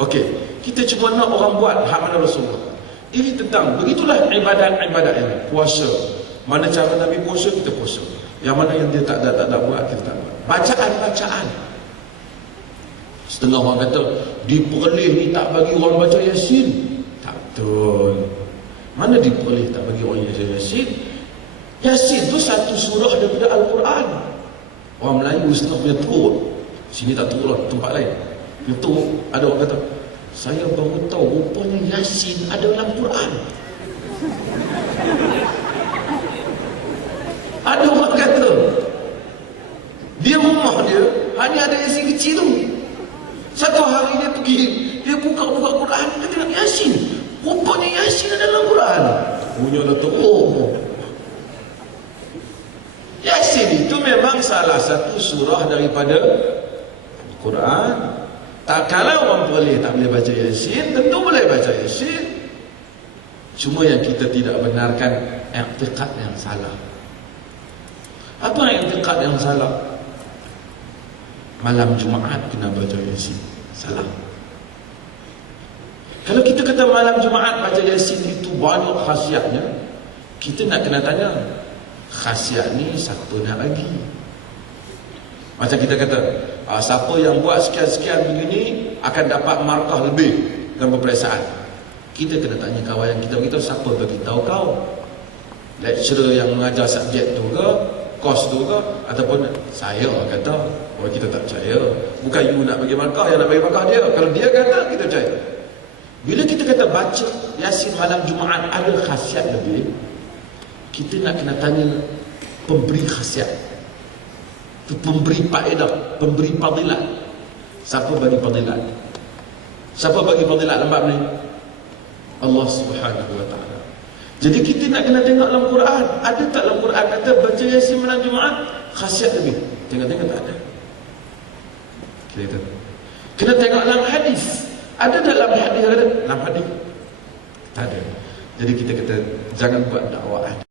Okey, kita cuma nak orang buat hak mana Rasulullah. Ini tentang begitulah ibadat-ibadat ini. Puasa. Mana cara Nabi puasa kita puasa. Yang mana yang dia tak ada tak ada buat kita tak buat. Bacaan-bacaan. Setengah orang kata diperlih ni tak bagi orang baca Yasin. Tak betul. Mana diperlih tak bagi orang baca Yasin? Yasin tu satu surah daripada Al-Quran. Orang Melayu setengah punya teruk. Sini tak teruk lah, tempat lain. Itu ada orang kata, saya baru tahu rupanya Yasin ada dalam Quran. Ada orang kata, dia rumah dia hanya ada Yasin kecil tu. Satu hari dia pergi, dia buka-buka Quran, dia tengok Yasin. Rupanya Yasin ada dalam Quran. Punya dah teruk. Yasin itu memang salah satu surah daripada Quran. Tak kalau boleh tak boleh baca Yasin, tentu boleh baca Yasin. Cuma yang kita tidak benarkan i'tiqad yang salah. Apa i'tiqad yang salah? Malam Jumaat kena baca Yasin. Salah. Kalau kita kata malam Jumaat baca Yasin itu banyak khasiatnya, kita nak kena tanya, khasiat ni siapa nak bagi? Macam kita kata, ah, siapa yang buat sekian-sekian begini akan dapat markah lebih dalam peperiksaan. Kita kena tanya kawan yang kita beritahu siapa bagi tahu kau. Lecturer yang mengajar subjek tu ke, kos tu ke, ataupun saya kata, oh kita tak percaya. Bukan you nak bagi markah, yang nak bagi markah dia. Kalau dia kata, kita percaya. Bila kita kata baca Yasin malam Jumaat ada khasiat lebih, kita nak kena tanya pemberi khasiat. Tu pemberi faedah, pemberi fadilat. Siapa bagi fadilat? Siapa bagi fadilat lembab ni? Allah Subhanahu wa taala. Jadi kita nak kena tengok dalam Quran, ada tak dalam Quran kata baca Yasin malam Jumaat khasiat lebih? Tengok-tengok tak ada. Kita kata. Kena tengok dalam hadis. Ada dalam hadis ada? Dalam hadis. Tak ada. Jadi kita kata jangan buat dakwaan.